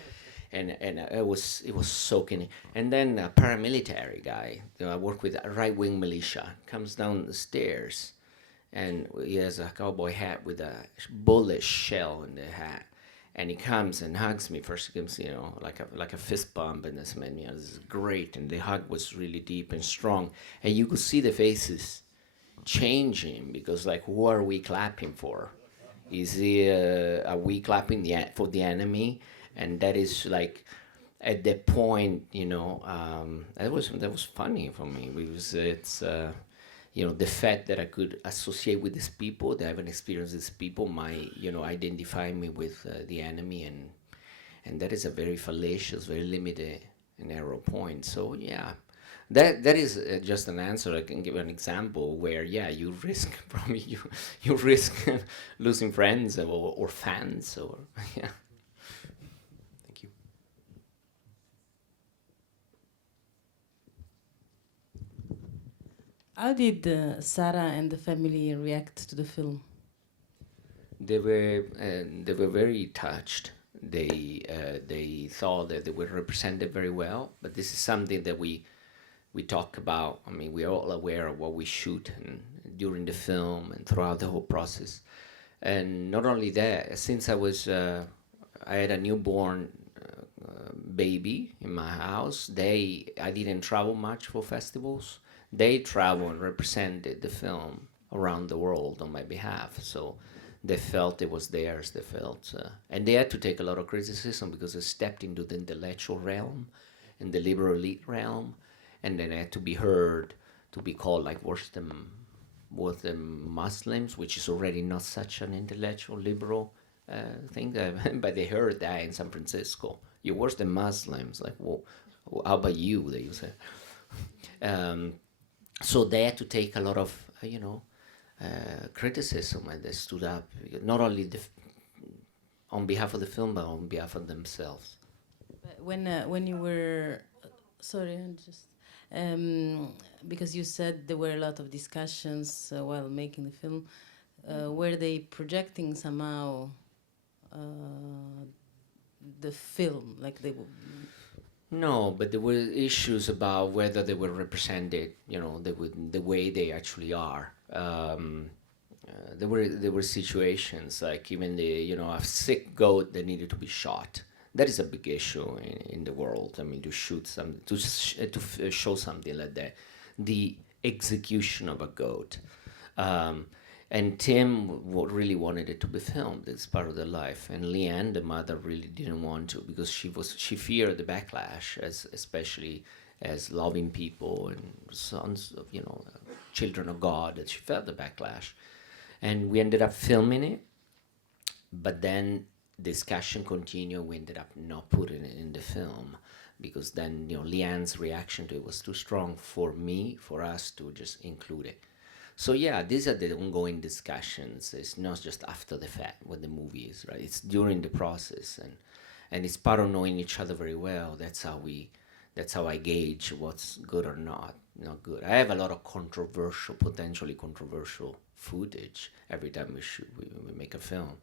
and it was soaking. And then a paramilitary guy, you know, I work with a right-wing militia, comes down the stairs, and he has a cowboy hat with a bullet shell in the hat. And he comes and hugs me. First he gives, you know, like a fist bump, and this man, you know, this is great. And the hug was really deep and strong. And you could see the faces changing because, like, who are we clapping for? Are we clapping for the enemy? And that is like, at that point, you know, that was funny for me because it's. You know, the fact that I could associate with these people, that I have an experience with these people, might, you know, identify me with the enemy, and that is a very fallacious, very limited, narrow point. So yeah, that is just an answer. I can give an example where you risk probably you risk losing friends or fans or yeah. Thank you. How did Sarah and the family react to the film? They were very touched. They thought that they were represented very well. But this is something that we talk about. I mean, we are all aware of what we shoot and during the film and throughout the whole process. And not only that, since I had a newborn baby in my house. I didn't travel much for festivals. They traveled and represented the film around the world on my behalf. So they felt it was theirs. They felt, and they had to take a lot of criticism because they stepped into the intellectual realm, in the liberal elite realm, and then they had to be heard, to be called like worse than Muslims, which is already not such an intellectual liberal thing. But they heard that in San Francisco. You're worse than Muslims. Like, well, how about you? They say. So they had to take a lot of, criticism, and they stood up, not only on behalf of the film, but on behalf of themselves. When you were, sorry, I'm just because you said there were a lot of discussions while making the film. Were they projecting somehow the film, like they? No, but there were issues about whether they were represented, the way they actually are. There were situations like even a sick goat that needed to be shot. That is a big issue in the world. I mean, to shoot some, to show something like that, the execution of a goat. And Tim really wanted it to be filmed. It's part of their life. And Leanne, the mother, really didn't want to because she feared the backlash, especially as loving people and sons of children of God. That she felt the backlash, and we ended up filming it. But then discussion continued. We ended up not putting it in the film because then Leanne's reaction to it was too strong for us to just include it. So yeah, these are the ongoing discussions. It's not just after the fact what the movie is, right? It's during the process, and it's part of knowing each other very well. That's how I gauge what's good or not good. I have a lot of potentially controversial footage every time we make a film,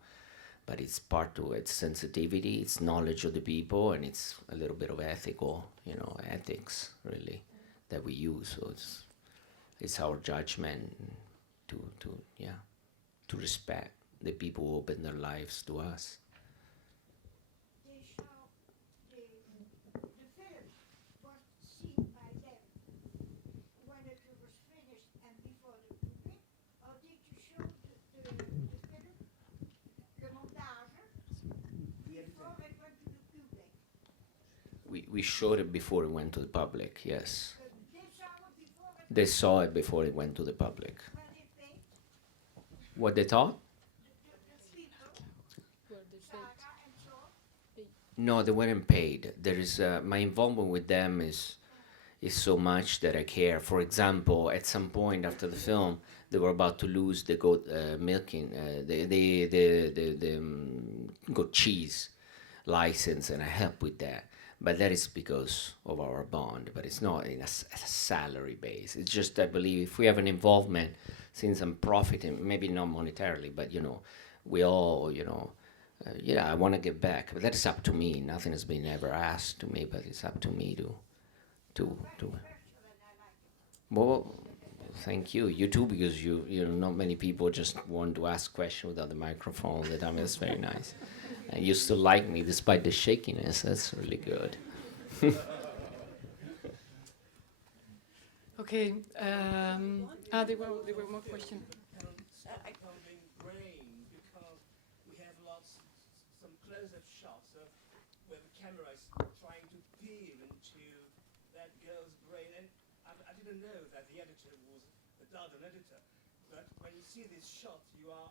but it's part of its sensitivity, its knowledge of the people, and it's a little bit of ethics really that we use. So it's our judgment to respect the people who open their lives to us. They show the film was seen by them when it was finished and before the public, or did you show the film, le montage, before it went to the public? We showed it before it went to the public, yes. They saw it before it They saw it before it went to the public. Were they paid? What they thought? The people, Were they Sarah and so? No, they weren't paid. There is my involvement with them is so much that I care. For example, at some point after the film, they were about to lose the goat milking, the goat cheese license, and I helped with that. But that is because of our bond. But it's not in a salary base. It's just I believe if we have an involvement, since I'm profiting, maybe not monetarily, but we all I want to give back. But that's up to me. Nothing has been ever asked to me, but it's up to me to. Well, thank you. You too, because not many people just want to ask questions without the microphone all the time. That's very nice. And you still like me despite the shakiness. That's really good. Okay. There were more questions. Brain, because we have some close-up shots of where the camera is trying to peer into that girl's brain, and I didn't know that the editor was the Darden editor, but when you see this shot, you are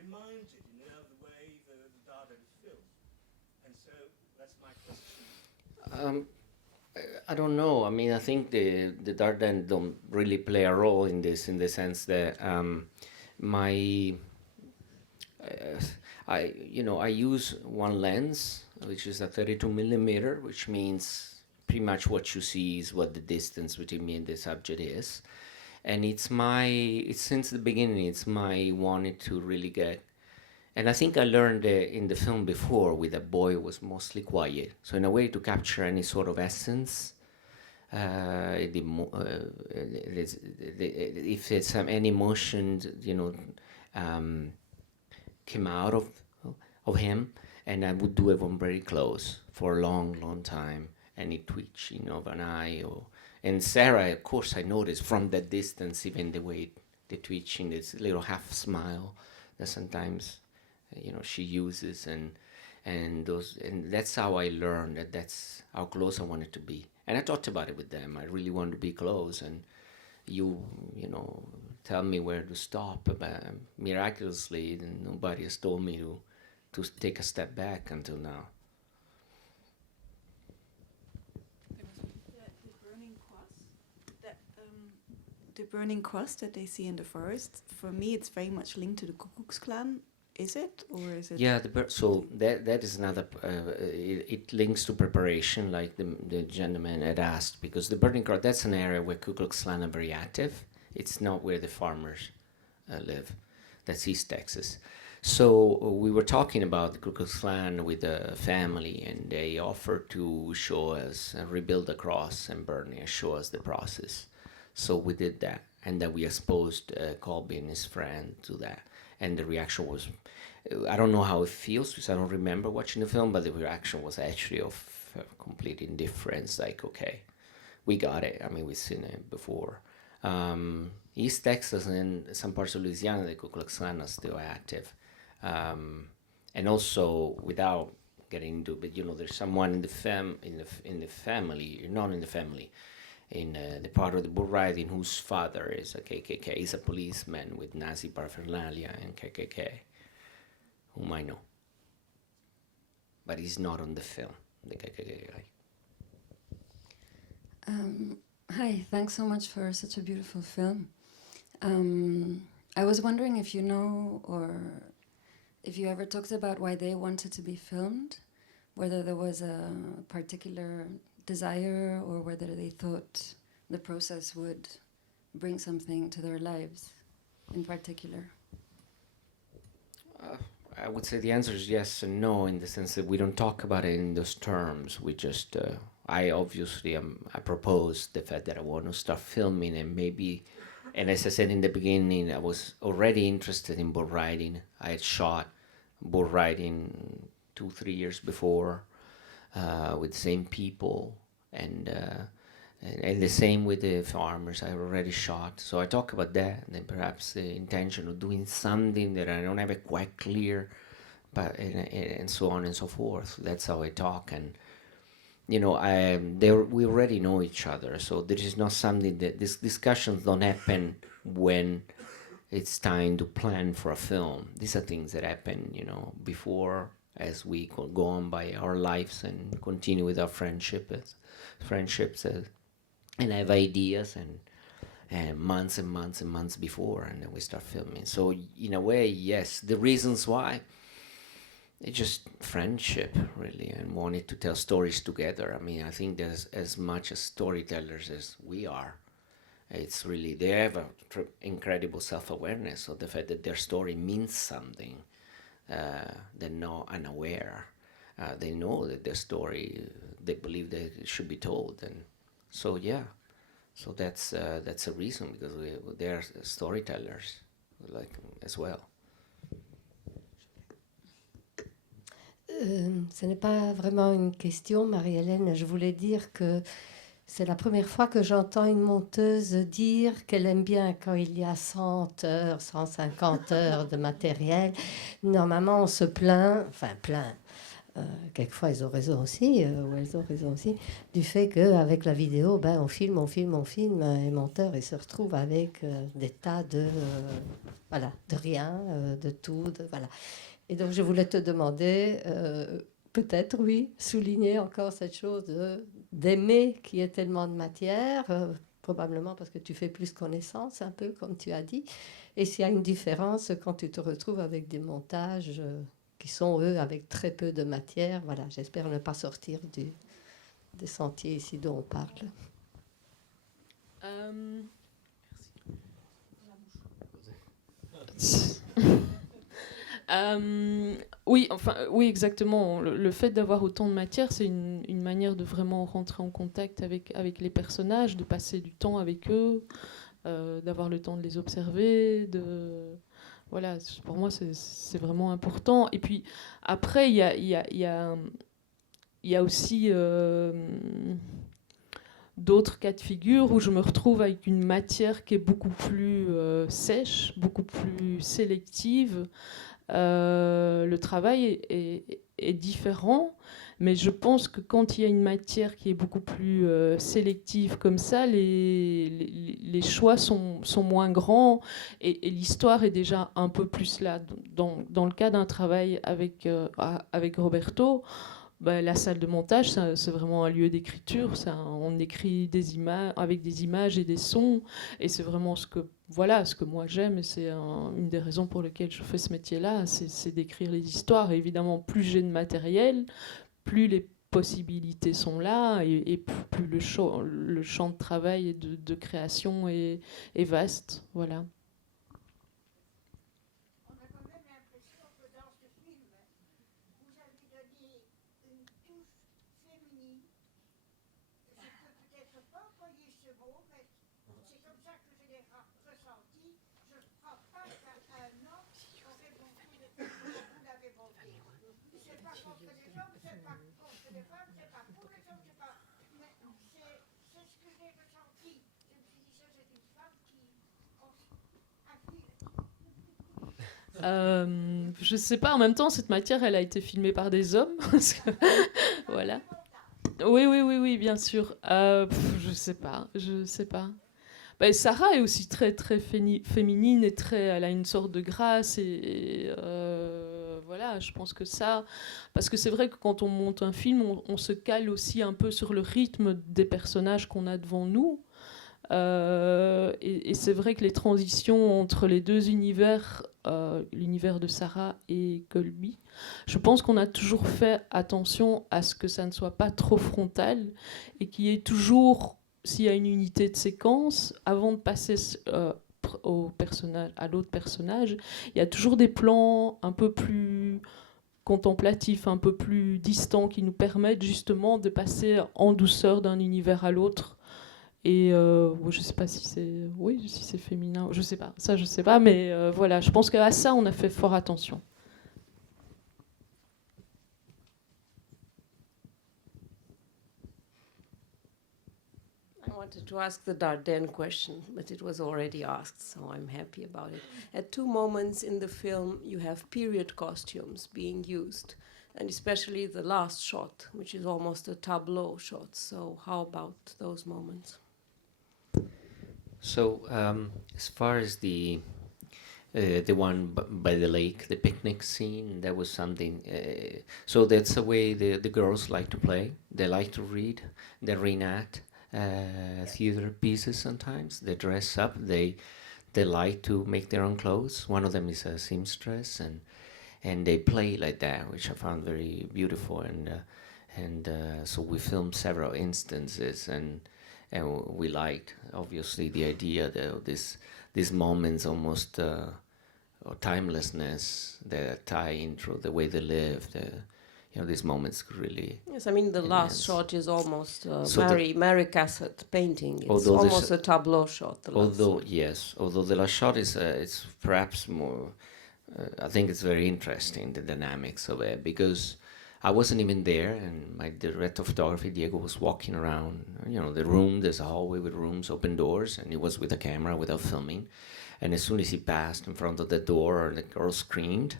reminded, the way the Darden film, and so that's my question. I don't know. I mean, I think the Darden don't really play a role in this, in the sense that I use one lens, which is a 32 millimeter, which means pretty much what you see is what the distance between me and the subject is. And it's since the beginning, it's my wanting to really get, and I think I learned in the film before with a boy who was mostly quiet. So in a way to capture any sort of essence, if there's any emotion, came out of him, and I would do it one very close for a long, long time, any twitching of an eye. And Sarah, of course, I noticed from that distance, even the way the twitching, this little half smile that sometimes, she uses, and that's how I learned that that's how close I wanted to be. And I talked about it with them. I really wanted to be close, and you tell me where to stop. But miraculously, nobody has told me to take a step back until now. The burning cross that they see in the forest, for me, it's very much linked to the Ku Klux Klan. Is it, or is it? Yeah, so that is another. It links to preparation, like the gentleman had asked, because the burning cross, that's an area where Ku Klux Klan are very active. It's not where the farmers live. That's East Texas. So we were talking about the Ku Klux Klan with the family, and they offered to show us, rebuild the cross and burn it, show us the process. So we did that, and then we exposed Colby and his friend to that. And the reaction was, I don't know how it feels because I don't remember watching the film, but the reaction was actually of complete indifference, like, okay, we got it. I mean, we've seen it before. East Texas and some parts of Louisiana, the Ku Klux Klan are still active. And also, without getting into, but there's someone in the family, not in the family, in the part of the bull riding whose father is a KKK. He's a policeman with Nazi paraphernalia and KKK, whom I know. But he's not on the film, the KKK guy. Hi, thanks so much for such a beautiful film. I was wondering if you know, or if you ever talked about why they wanted to be filmed, whether there was a particular desire or whether they thought the process would bring something to their lives in particular. I would say the answer is yes and no, in the sense that we don't talk about it in those terms. We just, I proposed the fact that I want to start filming, and maybe, and as I said in the beginning, I was already interested in bull riding. I had shot bull riding 2-3 years before with the same people, and the same with the farmers. I already shot, so I talk about that, and then perhaps the intention of doing something that I don't have it quite clear, but and so on and so forth. That's how I talk, and we already know each other, so there is not something that these discussions don't happen when it's time to plan for a film. These are things that happen, before, as we go on by our lives and continue with our friendships, and have ideas and months and months and months before, and then we start filming. So in a way, yes, the reasons why, it's just friendship, really, and wanting to tell stories together. I mean, I think there's as much as storytellers as we are. It's really, they have an incredible self-awareness of the fact that their story means something. They're not unaware. They know that their story, they believe that it should be told. And so, yeah, so that's a reason, because they're storytellers, like, as well. Ce n'est pas vraiment une question, Marie-Hélène. Je voulais dire que c'est la première fois que j'entends une monteuse dire qu'elle aime bien quand il y a 100 heures, 150 heures de matériel. Normalement, on se plaint, quelquefois ils ont raison aussi, ou elles ont raison aussi, du fait qu'avec la vidéo, on filme, et le monteur il se retrouve avec des tas de rien, de tout, voilà. Et donc je voulais te demander, peut-être, oui, souligner encore cette chose d'aimer qu'il y ait tellement de matière, probablement parce que tu fais plus connaissance, un peu comme tu as dit, et s'il y a une différence quand tu te retrouves avec des montages qui sont, eux, avec très peu de matière. Voilà, j'espère ne pas sortir des sentiers ici dont on parle. Oui, exactement. Le fait d'avoir autant de matière, c'est une manière de vraiment rentrer en contact avec les personnages, de passer du temps avec eux, d'avoir le temps de les observer, voilà, pour moi, c'est vraiment important. Et puis, après, il y a aussi d'autres cas de figure où je me retrouve avec une matière qui est beaucoup plus sèche, beaucoup plus sélective. Le travail est différent, mais je pense que quand il y a une matière qui est beaucoup plus sélective comme ça, les choix sont moins grands et l'histoire est déjà un peu plus là. Dans le cas d'un travail avec Roberto, la salle de montage, c'est vraiment un lieu d'écriture. On écrit des images avec des images et des sons, et c'est vraiment ce que moi j'aime, et c'est une des raisons pour lesquelles je fais ce métier-là, c'est d'écrire les histoires. Et évidemment, plus j'ai de matériel, plus les possibilités sont là, et plus le champ de travail et de création est vaste. Voilà. On a quand même l'impression que dans ce film, vous avez donné une touche féminine. Je peux peut-être pas employer ce mot, mais c'est comme ça que je l'ai ressenti. Je ne crois pas qu'un homme aurait monté le film comme vous l'avez monté. C'est pas contre les hommes, c'est pas contre les femmes, c'est pas pour les hommes, c'est pas. Mais c'est ce que j'ai ressenti. Je me suis dit, ça, c'est une femme qui a Je sais pas, en même temps, cette matière, elle a été filmée par des hommes. Parce que, voilà. Oui, bien sûr. Je sais pas. Sarah est aussi très, très féminine et elle a une sorte de grâce et voilà, je pense que ça... Parce que c'est vrai que quand on monte un film, on se cale aussi un peu sur le rythme des personnages qu'on a devant nous. Et c'est vrai que les transitions entre les deux univers, l'univers de Sarah et Colby, je pense qu'on a toujours fait attention à ce que ça ne soit pas trop frontal et qu'il y ait toujours, s'il y a une unité de séquence, avant de passer à l'autre personnage, il y a toujours des plans un peu plus contemplatifs, un peu plus distants, qui nous permettent justement de passer en douceur d'un univers à l'autre. Et je sais pas si c'est féminin, je sais pas, mais voilà, je pense qu'à ça on a fait fort attention. I wanted to ask the Dardenne question, but it was already asked, so I'm happy about it. At two moments in the film, you have period costumes being used, and especially the last shot, which is almost a tableau shot. So how about those moments? So as far as the one by the lake, the picnic scene, that was something. So that's the way the girls like to play. They like to read. They reenact theater pieces sometimes. They dress up. They like to make their own clothes. One of them is a seamstress, and they play like that, which I found very beautiful. And so we filmed several instances, and we liked, obviously, the idea that these moments almost or timelessness that tie into the way they live. These moments really. Yes, I mean the last shot is almost Mary Cassatt painting. It's almost a tableau shot. Although the last shot is it's perhaps more. I think it's very interesting, the dynamics of it, because I wasn't even there, and my director of photography, Diego, was walking around, the room. There's a hallway with rooms, open doors, and he was with a camera without filming. And as soon as he passed in front of the door, the girl screamed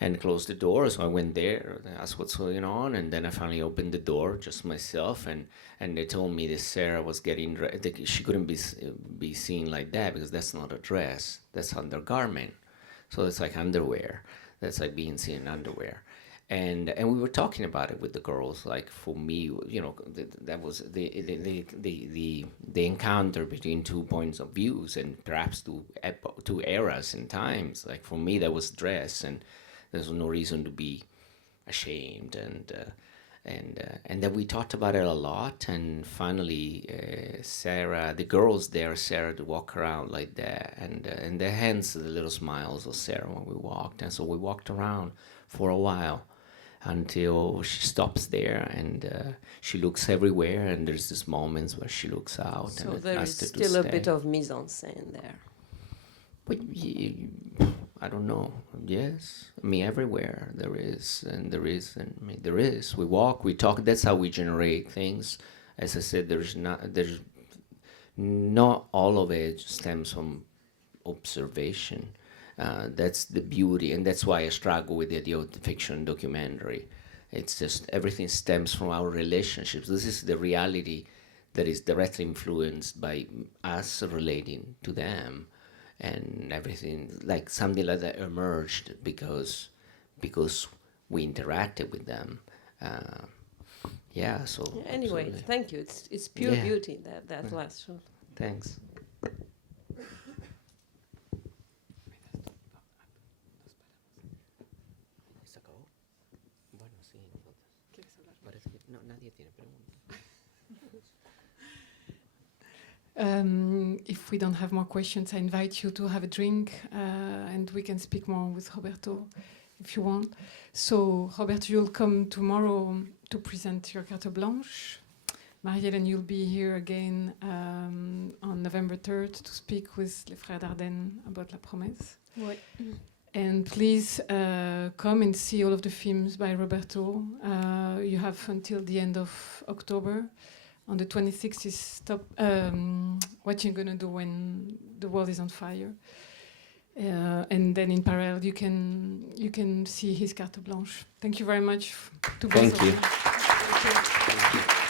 and closed the door. So I went there, asked what's going on, and then I finally opened the door, just myself, and they told me that Sarah was getting dressed. She couldn't be seen like that because that's not a dress, that's undergarment. So it's like underwear. That's like being seen in underwear. And we were talking about it with the girls. Like, for me, that was the encounter between 2 points of views, and perhaps two eras and times. Like, for me, that was dress, and there's no reason to be ashamed. And then we talked about it a lot. And finally, Sarah, the girls there, Sarah, to walk around like that, and their hands, the little smiles of Sarah when we walked. And so we walked around for a while, until she stops there, and she looks everywhere, and there's this moments where she looks out. So and there is still a bit of mise en scène there. But I don't know. Yes, I mean everywhere there is, and there is, and I mean there is. We walk, we talk. That's how we generate things. As I said, there's not all of it stems from observation. That's the beauty, and that's why I struggle with the idea of fiction documentary. It's just everything stems from our relationships. This is the reality that is directly influenced by us relating to them, and everything like something like that emerged because we interacted with them. Yeah. So Anyway, absolutely. thank you. It's pure Yeah. beauty, that Yeah. last shot. Thanks. If we don't have more questions, I invite you to have a drink and we can speak more with Roberto if you want. So, Roberto, you'll come tomorrow to present your carte blanche. Marie-Hélène, you'll be here again on November 3rd to speak with les frères Dardenne about La Promesse. Ouais. And please come and see all of the films by Roberto. You have until the end of October. On the 26th is What You're Gonna Do When the World is on Fire. And then in parallel, you can see his carte blanche. Thank you very much to both Thank of you. you. Thank you.